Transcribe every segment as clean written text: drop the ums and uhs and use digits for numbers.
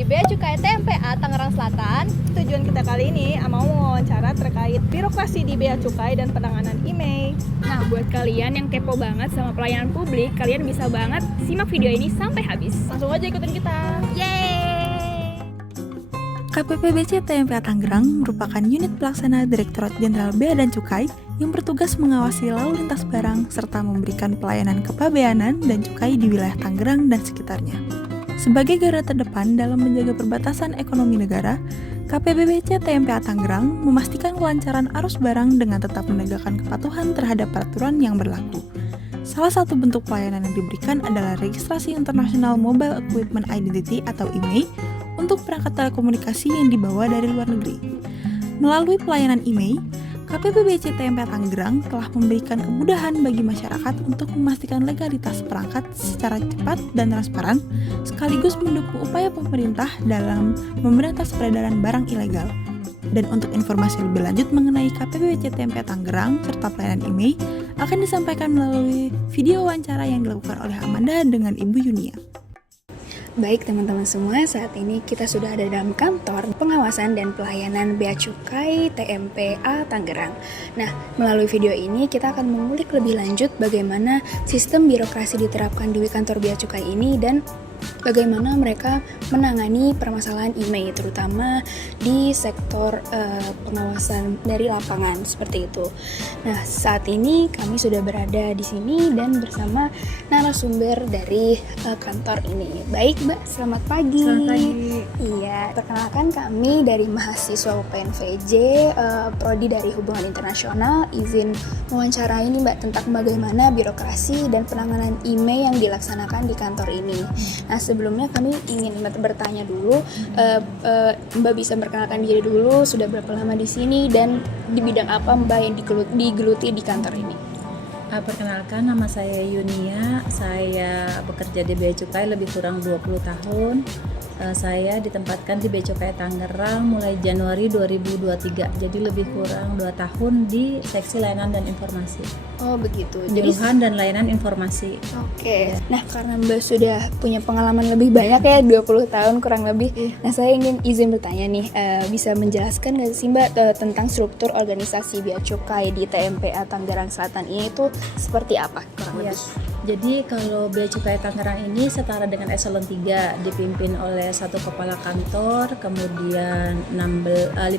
di Bea Cukai TMPA Tangerang Selatan. Tujuan kita kali ini mau mewawancara terkait birokrasi di Bea Cukai dan penanganan IMEI. Nah, buat kalian yang kepo banget sama pelayanan publik, kalian bisa banget simak video ini sampai habis. Langsung aja ikutin kita. Yeay! KPPBC TMPA Tangerang merupakan unit pelaksana Direktorat Jenderal Bea dan Cukai yang bertugas mengawasi lalu lintas barang serta memberikan pelayanan kepabeanan dan cukai di wilayah Tangerang dan sekitarnya. Sebagai garda terdepan dalam menjaga perbatasan ekonomi negara, KPPBC TMPA Tangerang memastikan kelancaran arus barang dengan tetap menegakkan kepatuhan terhadap peraturan yang berlaku. Salah satu bentuk pelayanan yang diberikan adalah registrasi International Mobile Equipment Identity atau IMEI untuk perangkat telekomunikasi yang dibawa dari luar negeri. Melalui pelayanan IMEI, KPPBC TMPA Tangerang telah memberikan kemudahan bagi masyarakat untuk memastikan legalitas perangkat secara cepat dan transparan, sekaligus mendukung upaya pemerintah dalam memberantas peredaran barang ilegal. Dan untuk informasi lebih lanjut mengenai KPPBC TMPA Tangerang serta pelayanan IMEI akan disampaikan melalui video wawancara yang dilakukan oleh Amanda dengan Ibu Yunia. Baik teman-teman semua, saat ini kita sudah ada dalam kantor pengawasan dan pelayanan Bea Cukai TMPA Tangerang. Nah, melalui video ini kita akan mengulik lebih lanjut bagaimana sistem birokrasi diterapkan di kantor Bea Cukai ini dan bagaimana mereka menangani permasalahan IMEI, terutama di sektor pengawasan dari lapangan seperti itu. Nah, saat ini kami sudah berada di sini dan bersama narasumber dari kantor ini. Baik, Mbak, selamat pagi. Selamat pagi. Iya, perkenalkan kami dari mahasiswa UPNVJ, prodi dari Hubungan Internasional. Izin mewawancarai ini, Mbak, tentang bagaimana birokrasi dan penanganan IMEI yang dilaksanakan di kantor ini. Nah, sebelumnya kami ingin bertanya dulu, Mbak bisa memperkenalkan diri dulu, sudah berapa lama di sini dan di bidang apa Mbak yang digeluti di kantor ini? Perkenalkan, nama saya Yunia, saya bekerja di Bea Cukai lebih kurang 20 tahun. Saya ditempatkan di Bea Cukai Tangerang mulai Januari 2023, jadi lebih kurang 2 tahun di seksi layanan dan informasi. Oh begitu, Penyuluhan dan layanan informasi. Oke. Nah, karena Mbak sudah punya pengalaman lebih banyak ya, 20 tahun kurang lebih. Nah, saya ingin izin bertanya nih, bisa menjelaskan nggak sih Mbak tentang struktur organisasi Bea Cukai di TMPA Tangerang Selatan ini itu seperti apa kurang lebih? Jadi kalau Bea Cukai Tangerang ini setara dengan eselon 3, dipimpin oleh satu kepala kantor, kemudian 15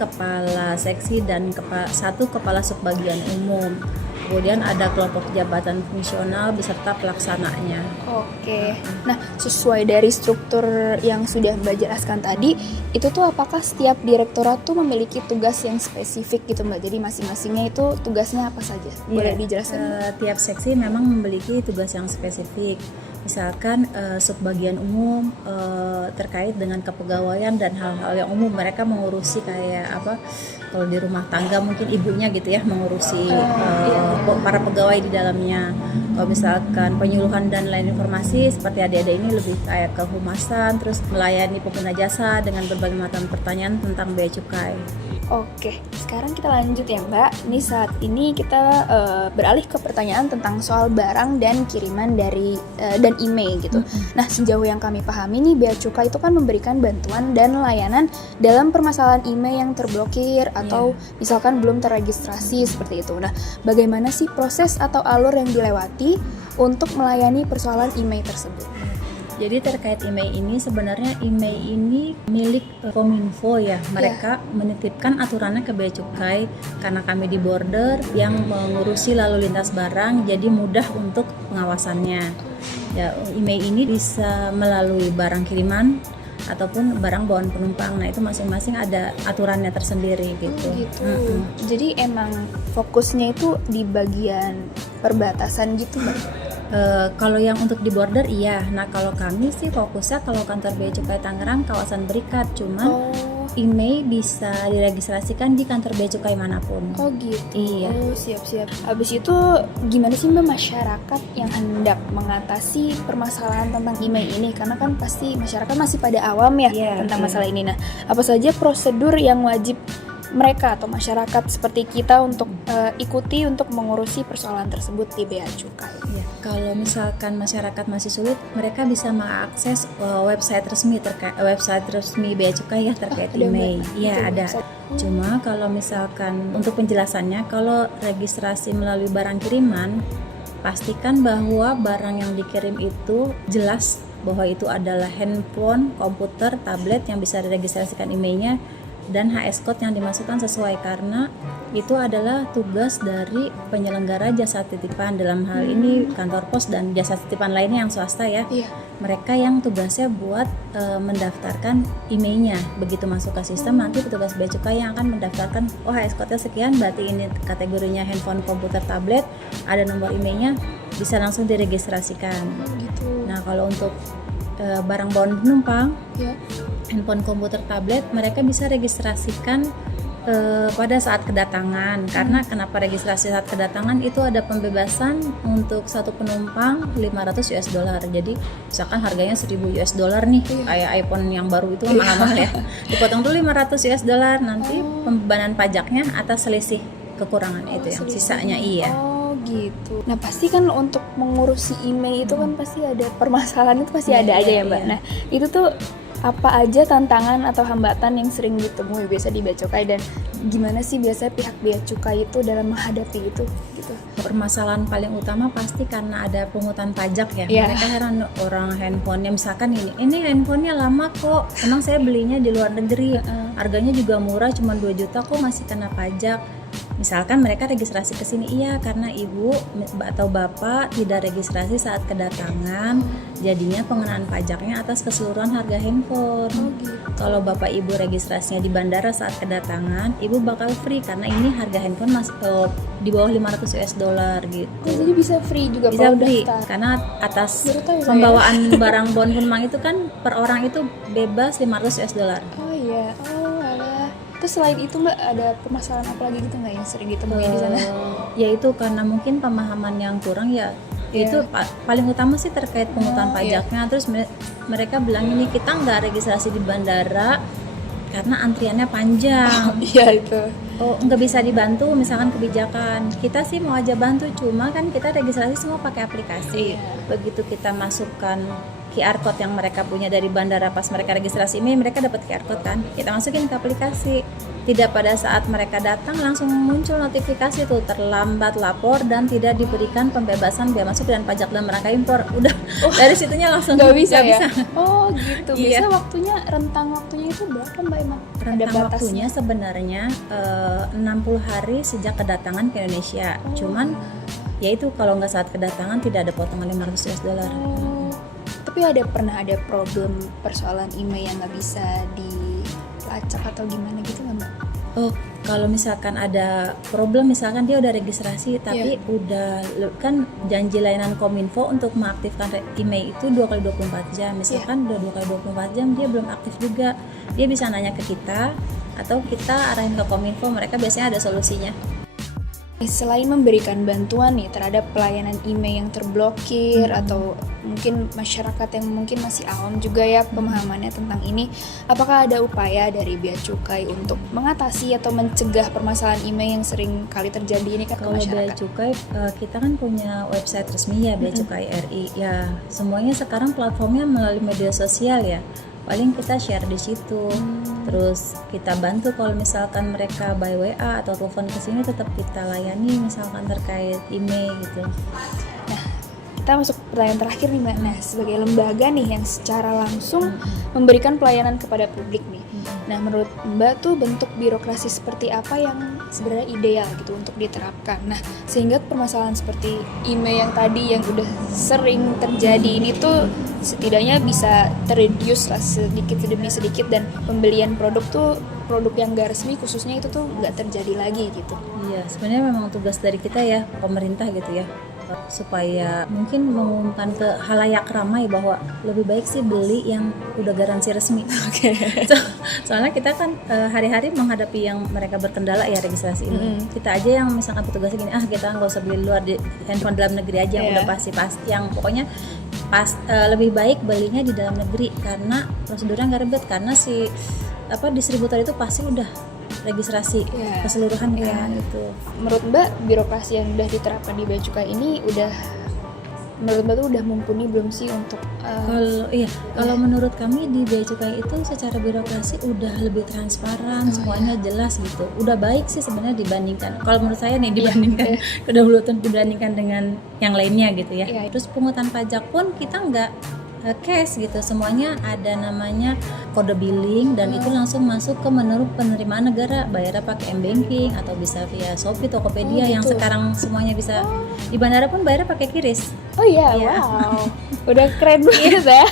kepala seksi dan satu kepala subbagian umum. Kemudian ada kelompok jabatan fungsional beserta pelaksananya. Oke. Nah, sesuai dari struktur yang sudah Mbak jelaskan tadi, itu tuh apakah setiap direktorat tuh memiliki tugas yang spesifik gitu Mbak? Jadi masing-masingnya itu tugasnya apa saja? Boleh dijelaskan? Tiap seksi memang memiliki tugas yang spesifik. Misalkan subbagian umum terkait dengan kepegawaian dan hal-hal yang umum, mereka mengurusi kayak apa, kalau di rumah tangga mungkin ibunya gitu ya, mengurusi para pegawai di dalamnya. Kalau misalkan penyuluhan dan lain informasi seperti adik-adik ini lebih kayak kehumasan, terus melayani pengguna jasa dengan berbagai macam pertanyaan tentang Bea Cukai. Oke, sekarang kita lanjut ya Mbak. Ini saat ini kita beralih ke pertanyaan tentang soal barang dan kiriman dari dan IMEI gitu. Nah, sejauh yang kami pahami nih, Bea Cukai itu kan memberikan bantuan dan layanan dalam permasalahan IMEI yang terblokir atau misalkan belum terregistrasi seperti itu. Nah, bagaimana sih proses atau alur yang dilewati untuk melayani persoalan IMEI tersebut? Jadi terkait IMEI ini, sebenarnya IMEI ini milik Kominfo ya. Mereka menitipkan aturannya ke Bea Cukai karena kami di border yang mengurusi lalu lintas barang, jadi mudah untuk pengawasannya. Ya, IMEI ini bisa melalui barang kiriman ataupun barang bawaan penumpang. Nah, itu masing-masing ada aturannya tersendiri gitu. Jadi emang fokusnya itu di bagian perbatasan gitu Mbak? Kalau yang untuk di border iya. Nah, kalau kami sih fokusnya kalau kantor Bea Cukai Tangerang kawasan berikat, cuman IMEI bisa diregistrasikan di kantor Bea Cukai manapun. Oh gitu. Iya. Oh, siap-siap. Habis itu gimana sih Mbak masyarakat yang hendak mengatasi permasalahan tentang IMEI ini? Karena kan pasti masyarakat masih pada awam ya tentang masalah ini. Nah, apa saja prosedur yang wajib mereka atau masyarakat seperti kita untuk ikuti untuk mengurusi persoalan tersebut di Bea Cukai? Ya, kalau misalkan masyarakat masih sulit, mereka bisa mengakses website resmi Bea Cukai ya terkait ada email. Mbak? Iya, Itu ada. website. Cuma kalau misalkan untuk penjelasannya, kalau registrasi melalui barang kiriman, pastikan bahwa barang yang dikirim itu jelas bahwa itu adalah handphone, komputer, tablet yang bisa diregistrasikan emailnya, dan HS code yang dimasukkan sesuai, karena itu adalah tugas dari penyelenggara jasa titipan, dalam hal ini kantor pos dan jasa titipan lainnya yang swasta ya. Iya. Mereka yang tugasnya buat mendaftarkan emailnya. Begitu masuk ke sistem, nanti petugas Bea Cukai yang akan mendaftarkan, oh HS code-nya sekian, berarti ini kategorinya handphone, komputer, tablet, ada nomor emailnya, bisa langsung diregistrasikan. Gitu. Nah, kalau untuk barang bawaan penumpang, Ya. handphone, komputer, tablet, mereka bisa registrasikan pada saat kedatangan. Karena kenapa registrasi saat kedatangan, itu ada pembebasan untuk satu penumpang $500. Jadi misalkan harganya $1.000 nih, kayak iPhone yang baru itu mahal-mahal ya, dipotong dulu $500, nanti pembebanan pajaknya atas selisih kekurangan itu yang sisanya. Iya. Oh gitu. Nah pasti kan untuk mengurusi email itu kan pasti ada permasalahan, itu pasti ada aja ya Mbak. Iya. Nah itu tuh apa aja tantangan atau hambatan yang sering ditemui biasa di Bea Cukai, dan gimana sih biasanya pihak Bea Cukai itu dalam menghadapi itu gitu? Permasalahan paling utama pasti karena ada pungutan pajak ya. Iya. Mereka heran, orang handphonenya misalkan ini handphonenya lama kok, emang saya belinya di luar negeri, harganya juga murah, cuma 2 juta kok masih kena pajak. Misalkan mereka registrasi ke sini, iya karena ibu atau bapak tidak registrasi saat kedatangan, jadinya pengenaan pajaknya atas keseluruhan harga handphone. Kalau bapak ibu registrasinya di bandara saat kedatangan, ibu bakal free karena ini harga handphone masih di bawah $500 gitu. Oh, jadi bisa free juga Bisa kalau free daftar? karena atas Baru tahu saya. pembawaan barang bawaan penumpang itu kan per orang itu bebas $500. Oh iya, oh alah. Terus selain itu Mbak ada permasalahan apa lagi gitu nggak yang sering ditemui di sana? Yaitu karena mungkin pemahaman yang kurang ya. Itu paling utama sih terkait pungutan pajaknya. Terus mereka bilang ini, kita nggak registrasi di bandara karena antriannya panjang. Iya itu. Oh, nggak bisa dibantu misalkan kebijakan. Kita sih mau aja bantu, cuma kan kita registrasi semua pakai aplikasi. Begitu kita masukkan QR code yang mereka punya dari bandara, pas mereka registrasi ini mereka dapat QR code kan, kita masukin ke aplikasi. Tidak pada saat mereka datang langsung muncul notifikasi tuh terlambat lapor dan tidak diberikan pembebasan bea masuk dan pajak dalam rangka impor. Udah dari situnya langsung Nggak bisa nggak ya? bisa. Oh gitu. Iya. Biasa waktunya, rentang waktunya itu berapa Mbak emang? Ada Rentang batasnya? waktunya sebenarnya 60 hari sejak kedatangan ke Indonesia. Cuman ya itu kalau nggak saat kedatangan tidak ada potongan $500. Oh. Tapi pernah ada problem persoalan email yang nggak bisa dilacak atau gimana gitu nggak Mbak? Oh, kalau misalkan ada problem, misalkan dia udah registrasi tapi udah kan janji layanan Kominfo untuk mengaktifkan email itu 2x24 jam. Misalkan udah 2x24 jam dia belum aktif juga, dia bisa nanya ke kita atau kita arahin ke Kominfo, mereka biasanya ada solusinya. Selain memberikan bantuan nih terhadap pelayanan email yang terblokir atau mungkin masyarakat yang mungkin masih awam juga ya pemahamannya tentang ini, apakah ada upaya dari Bea Cukai untuk mengatasi atau mencegah permasalahan email yang sering kali terjadi ini ke Kalau Bea masyarakat? Cukai, kita kan punya website resmi ya, Bea Cukai RI. Ya, semuanya sekarang platformnya melalui media sosial ya. Paling kita share di situ. Terus kita bantu kalau misalkan mereka by WA atau telepon ke sini, tetap kita layani misalkan terkait email gitu. Kita masuk pertanyaan terakhir nih Mbak. Nah, sebagai lembaga nih yang secara langsung memberikan pelayanan kepada publik nih. Nah, menurut Mbak tuh bentuk birokrasi seperti apa yang sebenarnya ideal gitu untuk diterapkan? Nah, sehingga permasalahan seperti email yang tadi yang udah sering terjadi ini tuh setidaknya bisa terreduce lah sedikit demi sedikit, dan pembelian produk yang gak resmi khususnya itu tuh nggak terjadi lagi gitu. Iya, sebenarnya memang tugas dari kita ya, pemerintah gitu ya, supaya mungkin mengumumkan ke halayak ramai bahwa lebih baik sih beli yang udah garansi resmi. Soalnya kita kan hari-hari menghadapi yang mereka berkendala ya registrasi ini. Kita aja yang misalkan petugasnya gini, kita nggak usah beli luar, di handphone dalam negeri aja yang udah pasti yang pokoknya lebih baik belinya di dalam negeri karena prosedurnya nggak ribet, karena si distributor itu pasti udah registrasi Iya. keseluruhan Iya. kan itu. Menurut Mbak, birokrasi yang udah diterapkan di Bea Cukai ini menurut Mbak tuh udah mumpuni belum sih untuk Kalau menurut kami di Bea Cukai itu secara birokrasi udah lebih transparan, semuanya jelas gitu. Udah baik sih sebenarnya dibandingkan. Kalau menurut saya nih dibandingkan kedahuluan dibandingkan dengan yang lainnya gitu ya. Iya. Terus pungutan pajak pun kita nggak cash gitu, semuanya ada namanya kode billing dan itu langsung masuk ke menu penerimaan negara, bayarnya pakai m-banking atau bisa via Shopee, Tokopedia yang gitu. sekarang semuanya bisa di bandara pun bayarnya pakai QRIS. Oh iya, Iya. wow. Udah keren banget ya.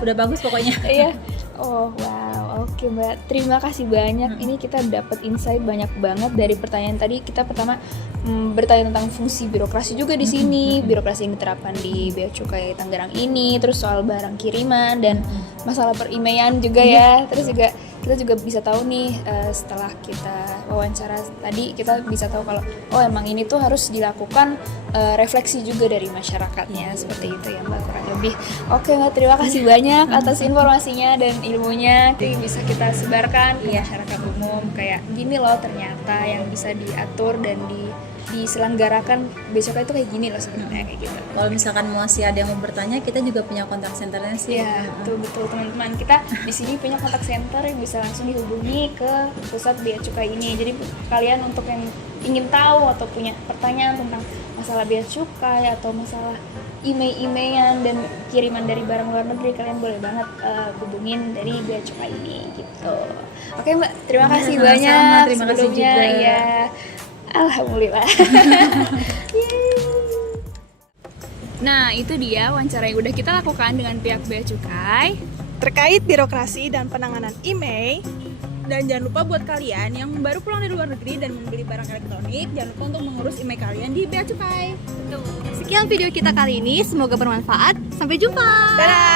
Udah bagus pokoknya. Iya. Oh, wow. Oke, Mbak. Terima kasih banyak. Ini kita dapat insight banyak banget dari pertanyaan tadi. Kita pertama bertanya tentang fungsi birokrasi juga di sini, birokrasi yang diterapkan di Bea Cukai Tangerang ini, terus soal barang kiriman dan masalah per-email juga ya. Terus juga kita juga bisa tahu nih setelah kita wawancara tadi, kita bisa tahu kalau emang ini tuh harus dilakukan refleksi juga dari masyarakatnya, seperti itu ya Mbak, kurang lebih. Oke Mbak, terima kasih banyak atas informasinya dan ilmunya. Nanti bisa kita sebarkan ke masyarakat umum kayak gini loh ternyata yang bisa diatur dan diselenggarakan besok itu kayak gini loh sebenarnya, kayak gitu. Kalau misalkan masih ada yang mau bertanya, kita juga punya kontak centernya sih. Ya, betul teman-teman. Kita di sini punya kontak center yang bisa langsung dihubungi ke pusat Bea Cukai ini. Jadi kalian untuk yang ingin tahu atau punya pertanyaan tentang masalah Bea Cukai atau masalah email-emailan dan kiriman dari barang luar negeri, kalian boleh banget hubungin dari Bea Cukai ini gitu. Oke Mbak, terima kasih Sama-sama, banyak terima kasih sebelumnya. juga. Iya. Alhamdulillah. Nah, itu dia wawancara yang udah kita lakukan dengan pihak Bea Cukai. Terkait birokrasi dan penanganan email. Dan jangan lupa buat kalian yang baru pulang dari luar negeri dan membeli barang elektronik, jangan lupa untuk mengurus email kalian di Bea Cukai. Sekian video kita kali ini, semoga bermanfaat. Sampai jumpa. Dadah!